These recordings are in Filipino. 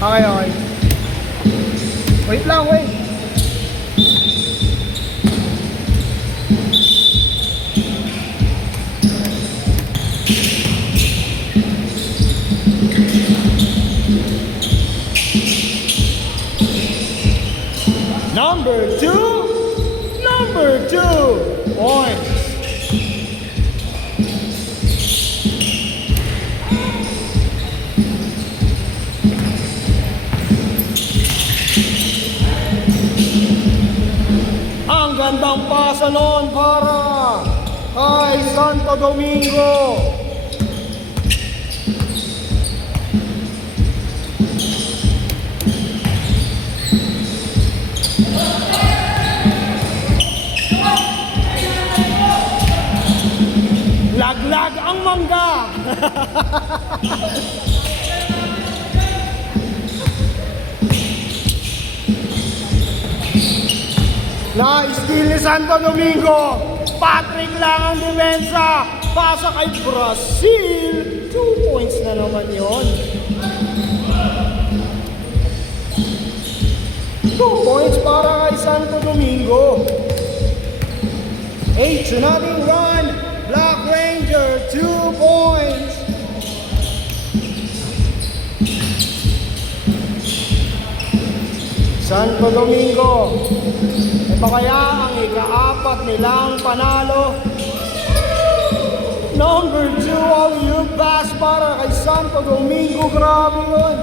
Okay, okay. Wait lang, wait. Number two points. Ang gandang pasa noon para kay Santo Domingo. Laglag ang mangga. Na-steal ni Santo Domingo. Patrick lang ang depensa. Pasa kay Brazil. 2 points na naman yun. 2 points para kay Santo Domingo. 8-0 run. Black Ranger, 2 points. Santo Domingo. Ito kaya ang ika-4 nilang panalo. Number 2, alley-oop pass para kay Santo Domingo. Grabe yun.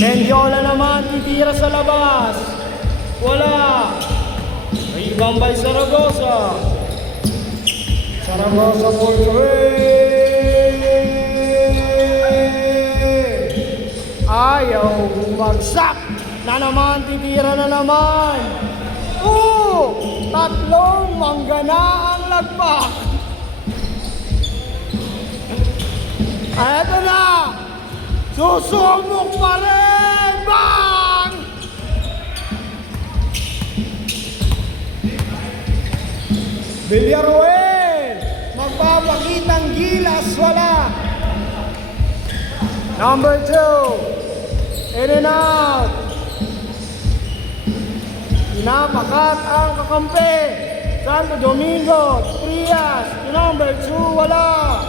Mendiola naman titira sa labas. Wala. Rebound by Zaragoza. Zaragoza for 3. Ayaw bumagsak. Na naman, titira na naman. Tatlong manggana ang lagpak. Eto na. Susumok pa rin! Bang! Villaruel! Magpapakitang gilas, wala! Number 2. In and out. Pinapakat ang kakampi. Santo Domingo. Trias. Number 2, wala.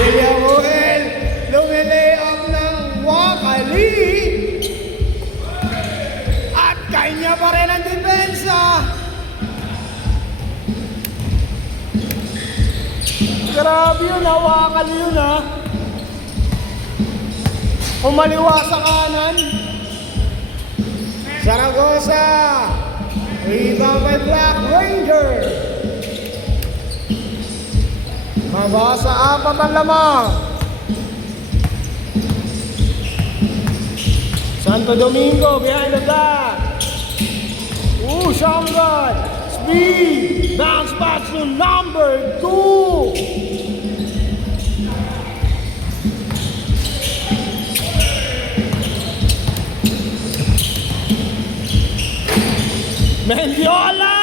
Villaruel, lumilay up ng Wakali at kanya pa rin ang depensa. Grabe yun ha, Wakali yun ha. Kumaliwa sa kanan. Zaragoza, rebound by Black Ranger. Mabasa 4 ang lamang. Santo Domingo behind the back. Shanghai. Speed. Bounce back to number 2. Mendiola!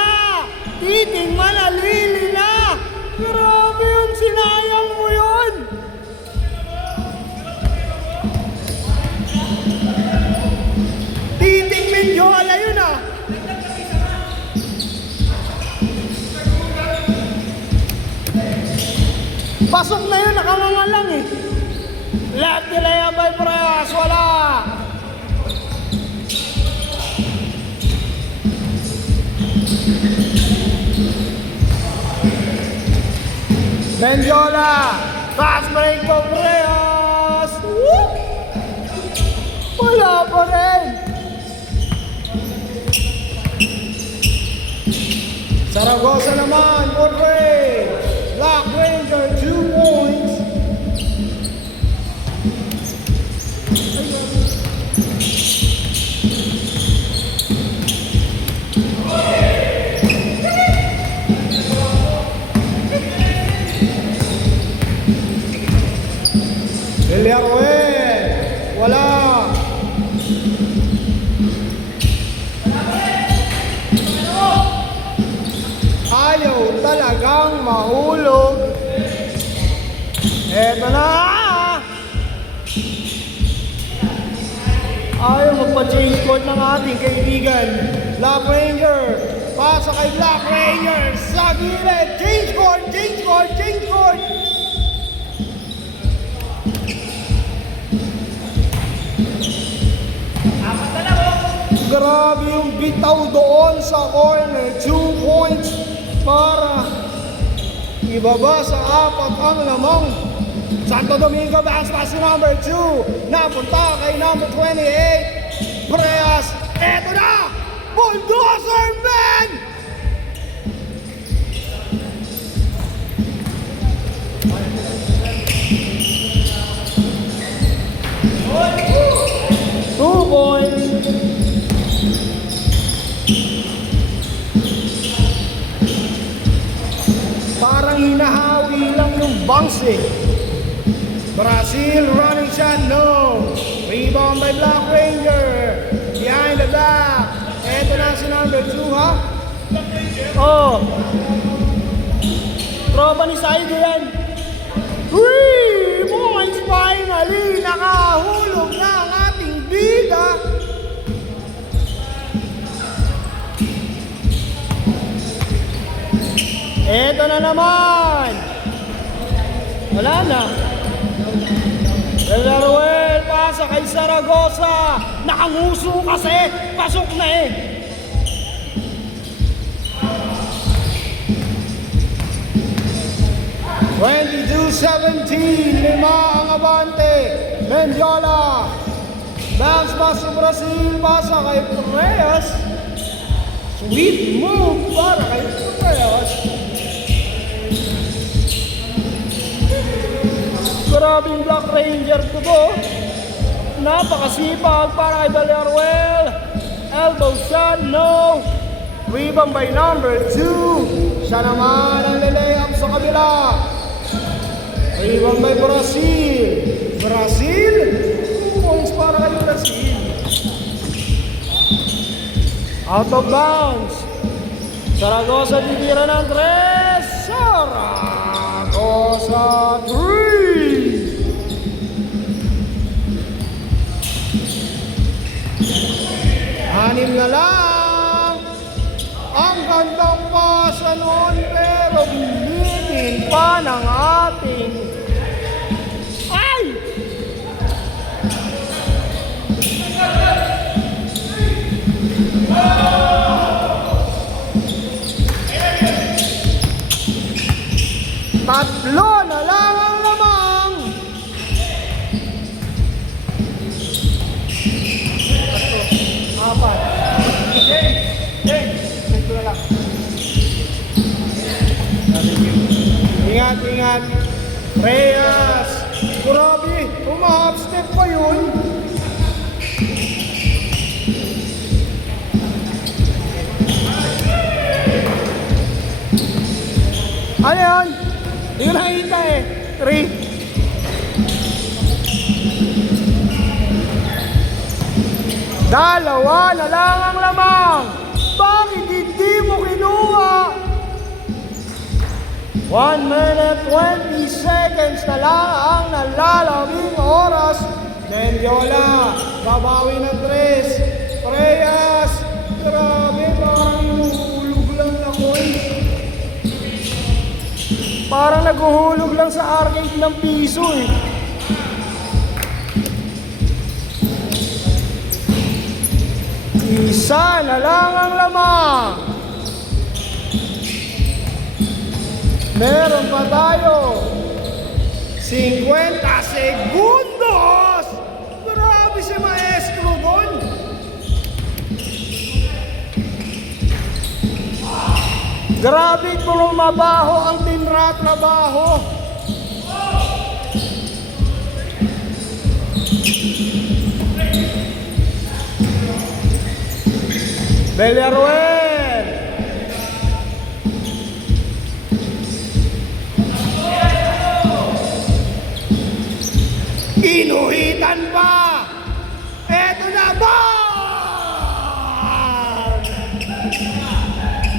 Titing manalili na! Grabe yun, sinayang mo yun! Titing Mendiola yun ah! Pasok na yun, nakanganga lang eh! Left nila by Prayas, wala! Mendiola, fast break to Prayas. Wala pa rin. Zaragoza naman, for break. Black Ranger, 2 points. Villaruel, wala. nakahulog. Eto na! Ayaw magpa-change court ng ating kaibigan. Black Ranger. Pasa kay Black Ranger. Sa gilid. Change court, change court, change court. Grabe yung bitaw doon sa corner. 2 points para ibaba sa 4 ang lamang. Santo Domingo bounce pass si number 2. Napunta kay number 28. Preas. Eto na! Bulldozer man! Two points. Parang hinahawi lang yung bounce eh. Brazil running shot, no. Rebound by Black Ranger. Behind the back. Eto na si number 2, ha? Oh. Tropa ni Saido yan. 3 points finally. Nakahulog na ang ating bida. Eto na naman. Wala na. Villarreal pasa kay Zaragoza. Nakanguso kasi. Pasok na eh. (22-17) Lima ang abante. Mendiola. Bounce pass sa Brazil. Pasa kay Preas. Sweet move para kay Preas. Grabing Black Ranger to go. Napakasipag para kay Villarreal. Elbow shot, no. Rebound by number 2. Siya naman ang lay-up sa kabila. Rebound by Brazil. Brazil? 2 points para kay Brazil. Out of bounds. Zaragoza titira ng 3. Zaragoza 3. Anim na lang. Ang gandang pasa noon pero bilitin pa ng ating ay! Tatlo na lang ang lamang. Apat. Ito na lang. Ingat, ingat. Reyes. Grabe, umahap step pa yun. Ano yun? Hindi ko nakita eh. 3. Dalawa na lang ang lamang. Bakit hindi mo kinuha? 1 minute 20 seconds na lang ang nalalawing oras. Mendiola, babawi ng 3. Preas, grabe, parang inuhulog lang ako eh. Parang naguhulog lang sa arcade ng piso eh. Isa na lang ang lamang. Meron pa tayo 50 segundos. Grabe si Maestro doon. Grabe kung mabaho ang tinratrabaho. Villarreal. Inuhitan pa. Eto na ba?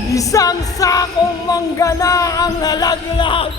Isang sakong mangga na ang nalaglag